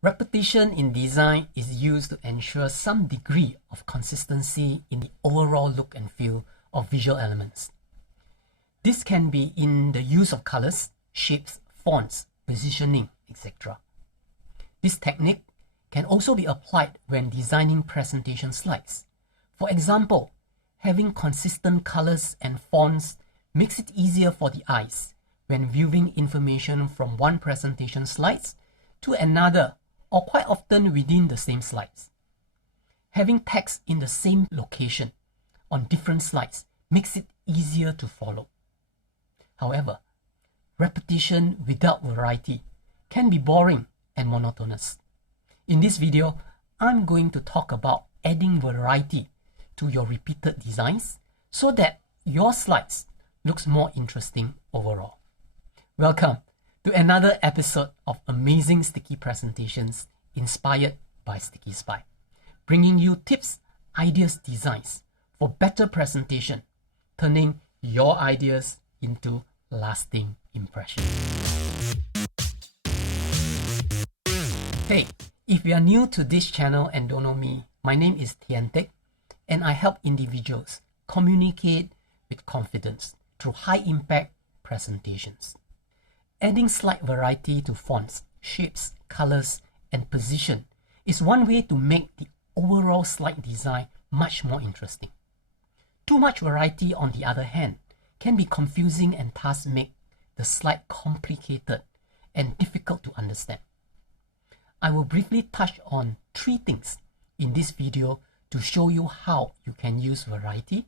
Repetition in design is used to ensure some degree of consistency in the overall look and feel of visual elements. This can be in the use of colors, shapes, fonts, positioning, etc. This technique can also be applied when designing presentation slides. For example, having consistent colors and fonts makes it easier for the eyes when viewing information from one presentation slides to another, or quite often within the same slides. Having text in the same location on different slides makes it easier to follow. However, repetition without variety can be boring and monotonous. In this video, I'm going to talk about adding variety to your repeated designs so that your slides looks more interesting overall. Welcome to another episode of Amazing Sticky Presentations inspired by Sticky Spy, bringing you tips, ideas, designs for better presentation, turning your ideas into lasting impressions. Hey, if you are new to this channel and don't know me, my name is Tian Teck, and I help individuals communicate with confidence through high-impact presentations. Adding slide variety to fonts, shapes, colors, and position is one way to make the overall slide design much more interesting. Too much variety, on the other hand, can be confusing and thus make the slide complicated and difficult to understand. I will briefly touch on 3 things in this video to show you how you can use variety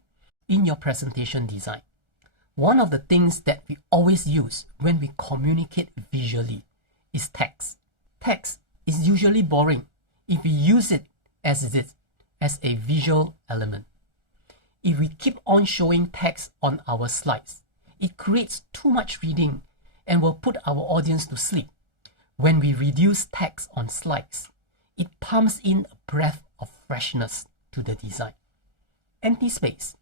in your presentation design. One of the things that we always use when we communicate visually is text. Text is usually boring if we use it as it is, as a visual element. If we keep on showing text on our slides, it creates too much reading and will put our audience to sleep. When we reduce text on slides, it pumps in a breath of freshness to the design. Empty space.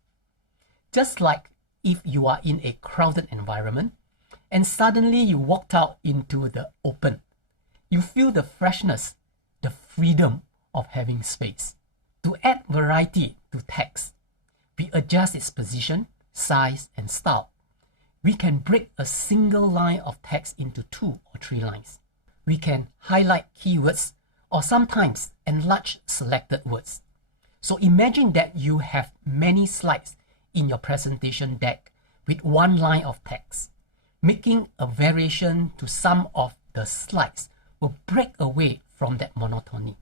Just like if you are in a crowded environment and suddenly you walked out into the open, you feel the freshness, the freedom of having space. To add variety to text, we adjust its position, size, and style. We can break a single line of text into 2 or 3 lines. We can highlight keywords or sometimes enlarge selected words. So imagine that you have many slides in your presentation deck with one line of text. Making a variation to some of the slides will break away from that monotony.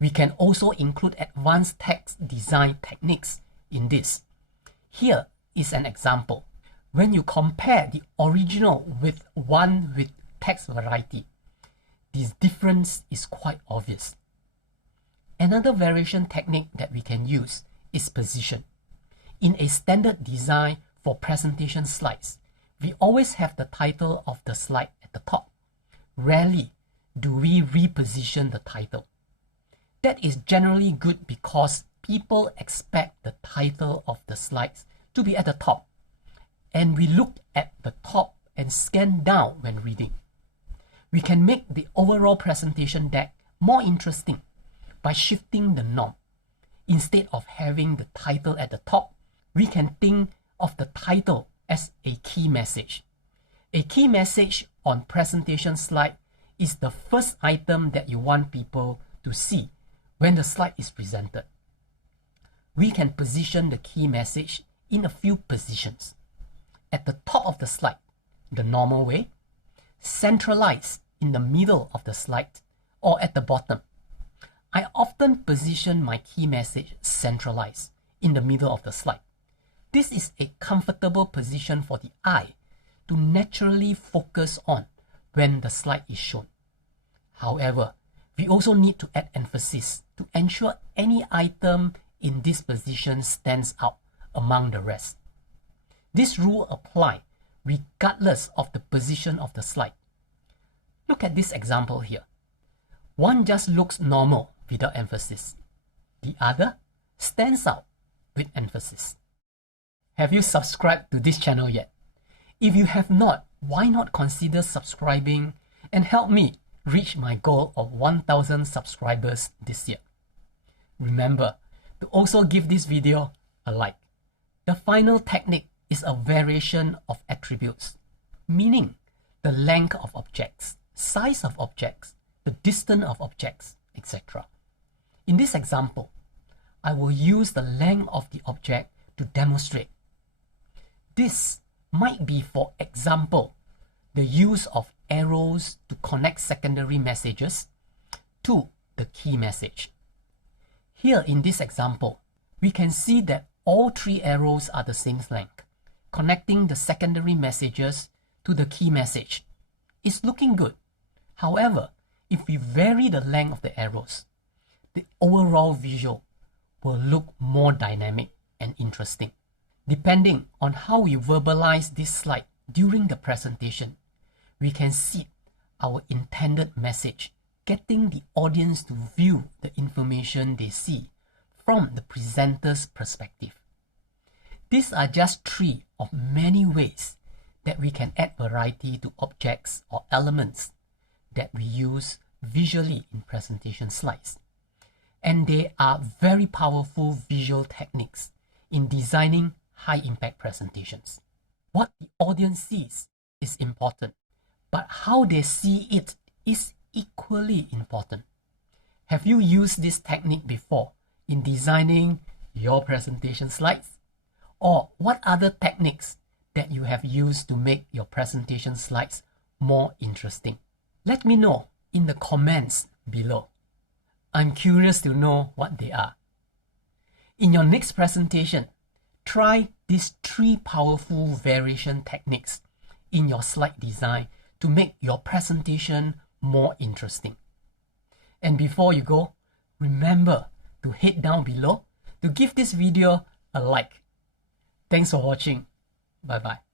We can also include advanced text design techniques in this. Here is an example. When you compare the original with one with text variety, this difference is quite obvious. Another variation technique that we can use is position. In a standard design for presentation slides, we always have the title of the slide at the top. Rarely do we reposition the title. That is generally good because people expect the title of the slides to be at the top, and we look at the top and scan down when reading. We can make the overall presentation deck more interesting by shifting the norm. Instead of having the title at the top, we can think of the title as a key message. A key message on presentation slide is the first item that you want people to see when the slide is presented. We can position the key message in a few positions. At the top of the slide, the normal way, centralized in the middle of the slide, or at the bottom. I often position my key message centralized in the middle of the slide. This is a comfortable position for the eye to naturally focus on when the slide is shown. However, we also need to add emphasis to ensure any item in this position stands out among the rest. This rule applies regardless of the position of the slide. Look at this example here. One just looks normal without emphasis. The other stands out with emphasis. Have you subscribed to this channel yet? If you have not, why not consider subscribing and help me reach my goal of 1,000 subscribers this year. Remember to also give this video a like. The final technique is a variation of attributes, meaning the length of objects, size of objects, the distance of objects, etc. In this example, I will use the length of the object to demonstrate. This might be, for example, the use of arrows to connect secondary messages to the key message. Here in this example, we can see that all three arrows are the same length, connecting the secondary messages to the key message. It's looking good. However, if we vary the length of the arrows, the overall visual will look more dynamic and interesting. Depending on how we verbalize this slide during the presentation, we can see our intended message, getting the audience to view the information they see from the presenter's perspective. These are just three of many ways that we can add variety to objects or elements that we use visually in presentation slides. And they are very powerful visual techniques in designing high-impact presentations. What the audience sees is important, but how they see it is equally important. Have you used this technique before in designing your presentation slides? Or what other techniques that you have used to make your presentation slides more interesting? Let me know in the comments below. I'm curious to know what they are. In your next presentation, try these three powerful variation techniques in your slide design to make your presentation more interesting. And before you go, remember to head down below to give this video a like. Thanks for watching. Bye bye.